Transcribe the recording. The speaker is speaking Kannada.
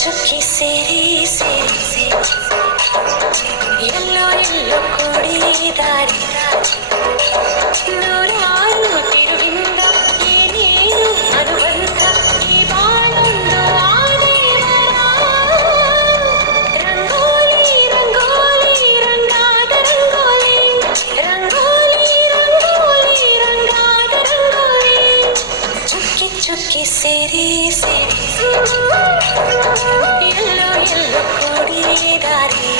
ಚುಕ್ಕಿ ಸೇರಿ ಸೇರಿ ಸೇರಿ ಎಲ್ಲೋ ಎಲ್ಲೋ ಕೂಡಿದಾರಿ ನೂರಾರು ತಿರುವಿಂದ ಏನೇನು ಅನುಬಂಧ ಈ ಬಾಳೊಂದು ಆದೇವರ ರಂಗೋಲಿ ರಂಗೋಲಿ ರಂಗಾದ ರಂಗೋಲಿ ರಂಗೋಲಿ ರಂಗೋಲಿ ರಂಗಾದ ರಂಗೋಲಿ ಚುಕ್ಕಿ ಚುಕ್ಕಿ ಸೇರಿ ಸೇರಿ ಎಲ್ಲೋ ಎಲ್ಲೋ ಕೂಡಿದಾರಿ